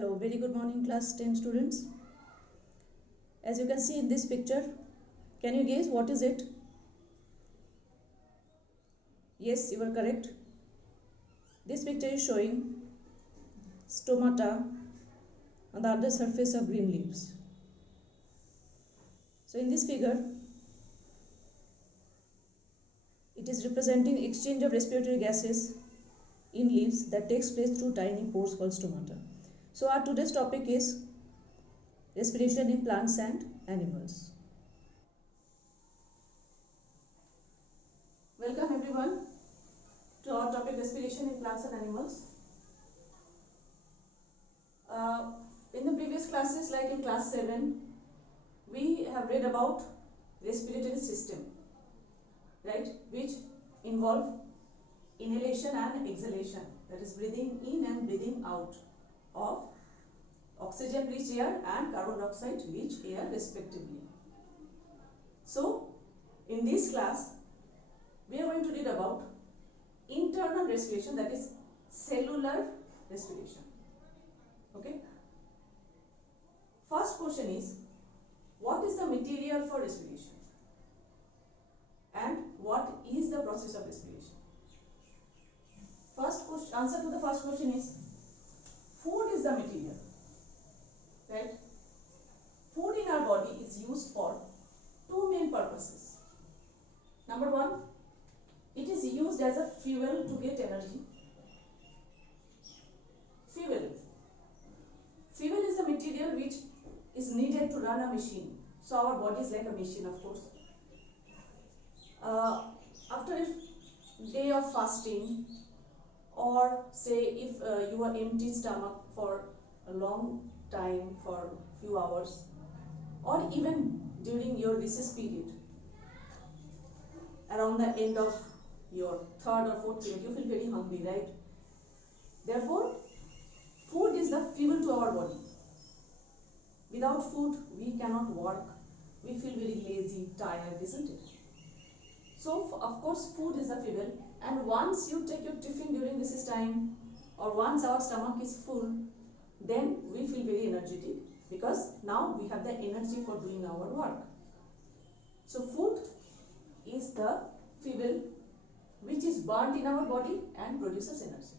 Hello, very good morning class 10 students. As you can see in this picture, can you guess what is it? Yes, you are correct. This picture is showing stomata on the other surface of green leaves. So in this figure, it is representing exchange of respiratory gases in leaves that takes place through tiny pores called stomata. So our today's topic is respiration in plants and animals. Welcome everyone to our topic respiration in plants and animals. In the previous classes, like in class 7, we have read about respiratory system, right, which involve inhalation and exhalation, that is breathing in and breathing out of oxygen rich air and carbon dioxide rich air respectively. So in this class we are going to read about internal respiration, that is cellular respiration. Okay. First question is, what is the material for respiration and what is the process of respiration? First question, answer to the first question is, food is the material, right? Food in our body is used for two main purposes. Number one, it is used as a fuel to get energy. Fuel is the material which is needed to run a machine. So our body is like a machine, of course. After a day of fasting, or say if you are empty stomach for a long time, for few hours, or even during your recess period, around the end of your third or fourth period, you feel very hungry, right? Therefore, food is the fuel to our body. Without food, we cannot work. We feel very lazy, tired, isn't it? So, of course, food is the fuel. And once you take your tiffin during recess time, or once our stomach is full, then we feel very energetic, because now we have the energy for doing our work. So, food is the fuel which is burnt in our body and produces energy.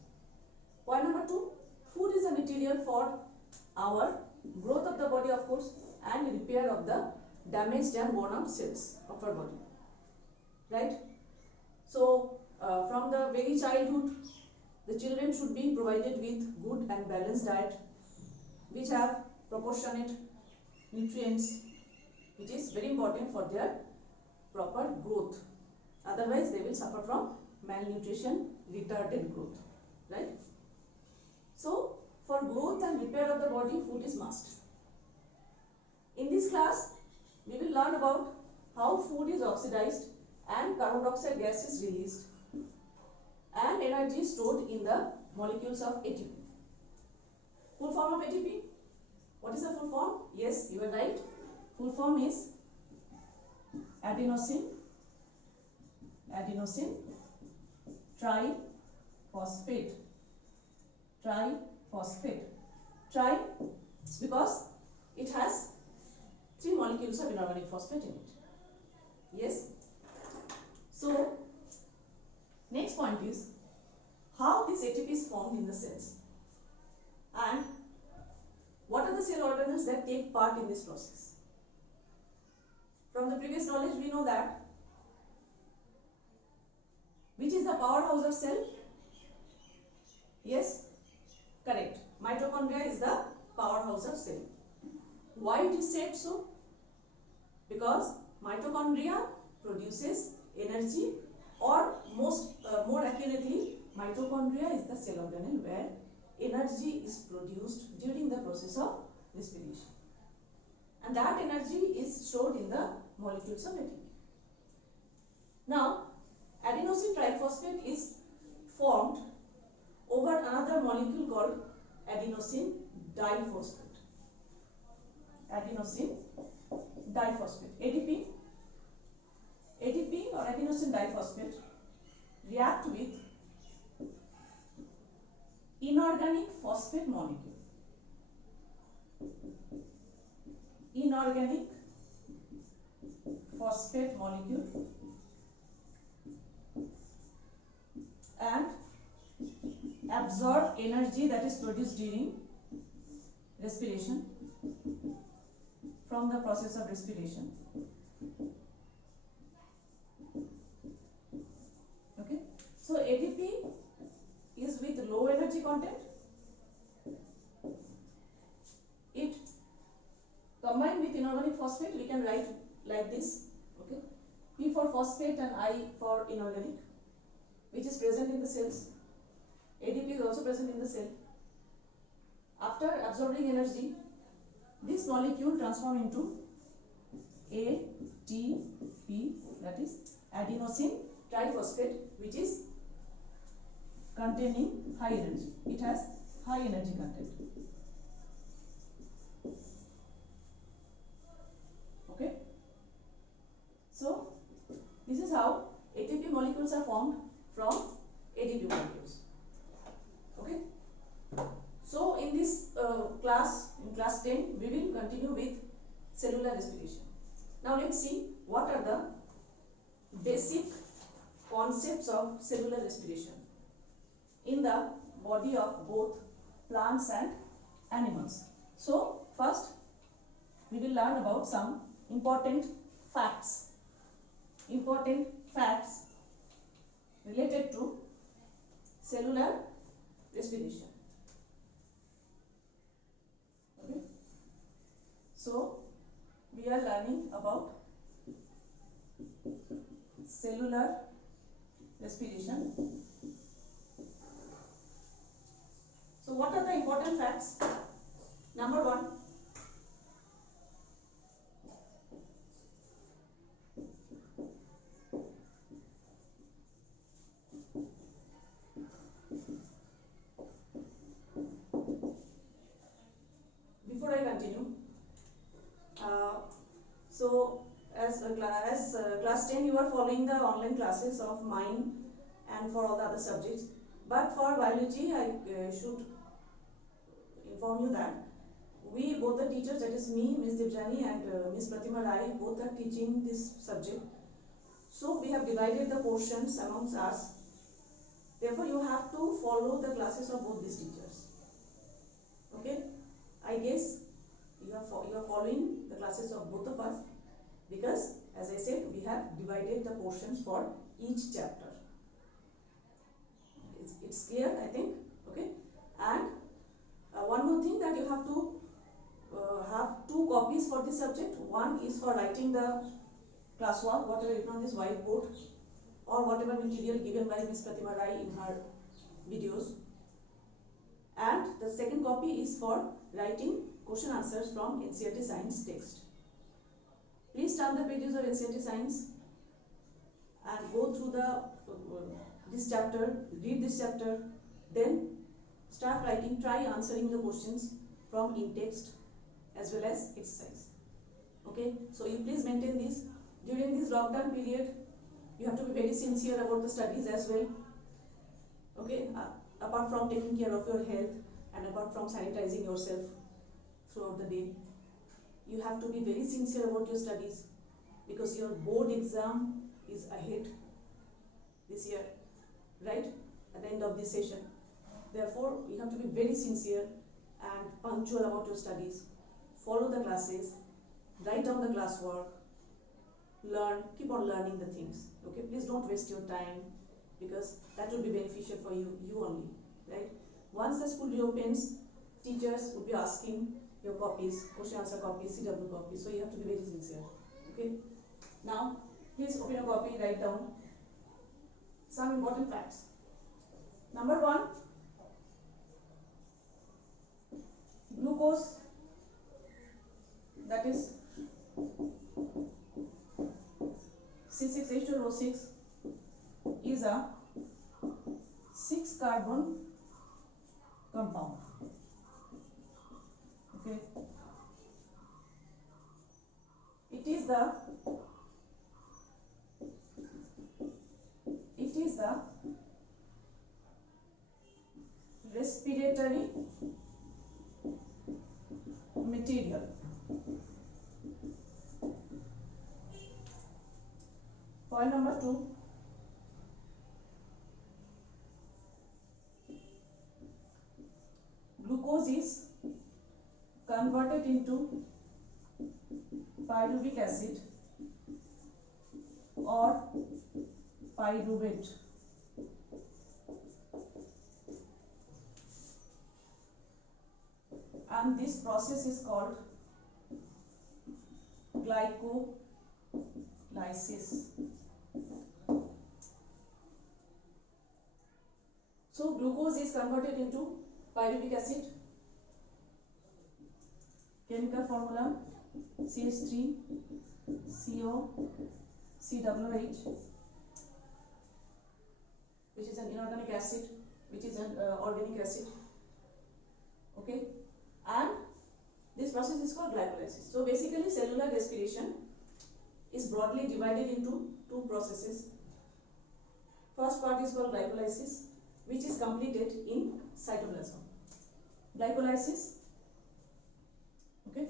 Point number 2, food is a material for our growth of the body, of course, and repair of the damaged and worn out cells of our body, right? So from the very childhood, the children should be provided with good and balanced diet which have proportionate nutrients, which is very important for their proper growth. Otherwise they will suffer from malnutrition, retarded growth, right? So for growth and repair of the body, food is must. In this class, we will learn about how food is oxidized and carbon dioxide gas is released and energy stored in the molecules of ATP. Full form of ATP? What is the full form? Yes, you are right. Full form is adenosine triphosphate. Tri is because it has 3 molecules of inorganic phosphate in it. Yes. So next point is how this ATP is formed in the cells and what are the cell organelles that take part in this process. From the previous knowledge we know that which is the powerhouse of cell? Yes, correct. Mitochondria is the powerhouse of cell. Why it is said so? Because mitochondria produces energy, or more accurately, mitochondria is the cell organelle where energy is produced during the process of respiration, and that energy is stored in the molecules of ATP. Now, adenosine triphosphate is formed over another molecule called adenosine diphosphate. ADP or adenosine diphosphate react with inorganic phosphate molecule. inorganic phosphate molecule and absorb energy that is produced during respiration from the process of respiration. Okay, so ATP is with low energy content. It combined with inorganic phosphate, we can write like this. Okay, P for phosphate and I for inorganic, which is present in the cells. ADP is also present in the cell. After absorbing energy, this molecule transform into ATP, that is adenosine triphosphate, which is containing high energy. It has high energy content. Okay. So this is how ATP molecules are formed from ADP molecules. Okay. So in this class, in class 10, we will continue with cellular respiration. Now let's see what are the basic concepts of cellular respiration in the body of both plants and animals. So first we will learn about some important facts related to cellular respiration. Okay. So we are learning about cellular respiration. So what are the important facts? Number one, before I continue, so as class 10 you are following the online classes of mine and for all the other subjects, but for biology I should inform you that we both the teachers, that is me, Ms. Dibjani and Ms. Pratima Rai, both are teaching this subject. So we have divided the portions amongst us. Therefore you have to follow the classes of both these teachers. Okay, I guess you are following the classes of both of us, because as I said we have divided the portions for each chapter. It's clear, I think. Okay, and one more thing, that you have to have 2 copies for this subject. One is for writing the classwork, whatever written on this whiteboard, or whatever material given by Ms. Pratima Rai in her videos. And the second copy is for writing question answers from NCERT Science text. Please turn the pages of NCERT Science and go through this chapter, read this chapter, then start writing, try answering the questions from in text as well as exercise. Okay, so you please maintain this. During this lockdown period, you have to be very sincere about the studies as well. Okay, apart from taking care of your health and apart from sanitizing yourself throughout the day, you have to be very sincere about your studies, because your board exam is ahead this year, right, at the end of this session. Therefore you have to be very sincere and punctual about your studies. Follow the classes, write down the classwork, learn, keep on learning the things. Okay, please don't waste your time, because that will be beneficial for you only, right? Once the school reopens, teachers will be asking your copies, question answer copies, CW copies, so you have to be very sincere. Okay, now please open your copy, write down some important facts. Number 1, glucose, that is C6H12O6, is a 6-carbon compound. Okay, it is the respiratory material. Point number 2. Glucose is converted into pyruvic acid or pyruvate. And this process is called glycolysis. So glucose is converted into pyruvic acid. Chemical formula CH3 CO COOH, which is an inorganic acid, which is an organic acid. Okay, and this process is called glycolysis. So basically, cellular respiration is broadly divided into two processes. First part is called glycolysis, which is completed in cytoplasm. Glycolysis, okay,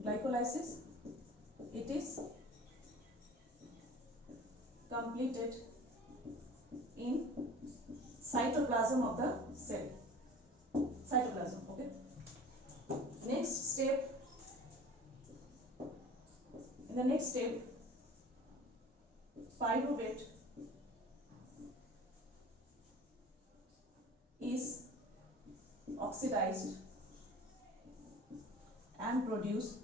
glycolysis, it is completed in cytoplasm of the cell. Cytoplasm, okay. Next step, in the next step, pyruvate is oxidized and produce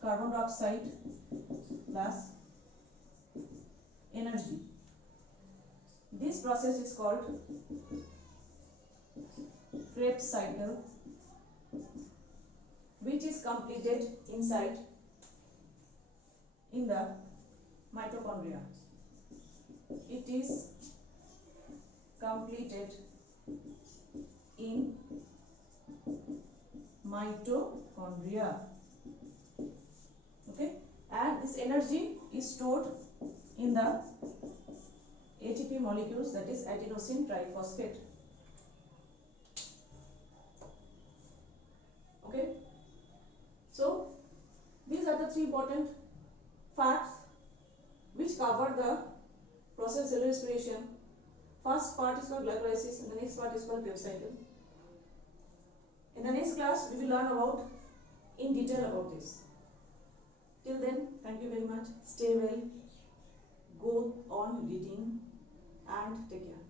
carbon dioxide plus energy. This process is called Krebs cycle, which is completed inside in the mitochondria. It is completed in mitochondria. Okay, and this energy is stored in the ATP molecules, that is adenosine triphosphate. Okay, so these are the three important facts which cover the process of cellular respiration. First part is called glycolysis and the next part is called Krebs cycle. In the next class, we will learn about in detail about this. Till then, thank you very much. Stay well, go on reading and take care.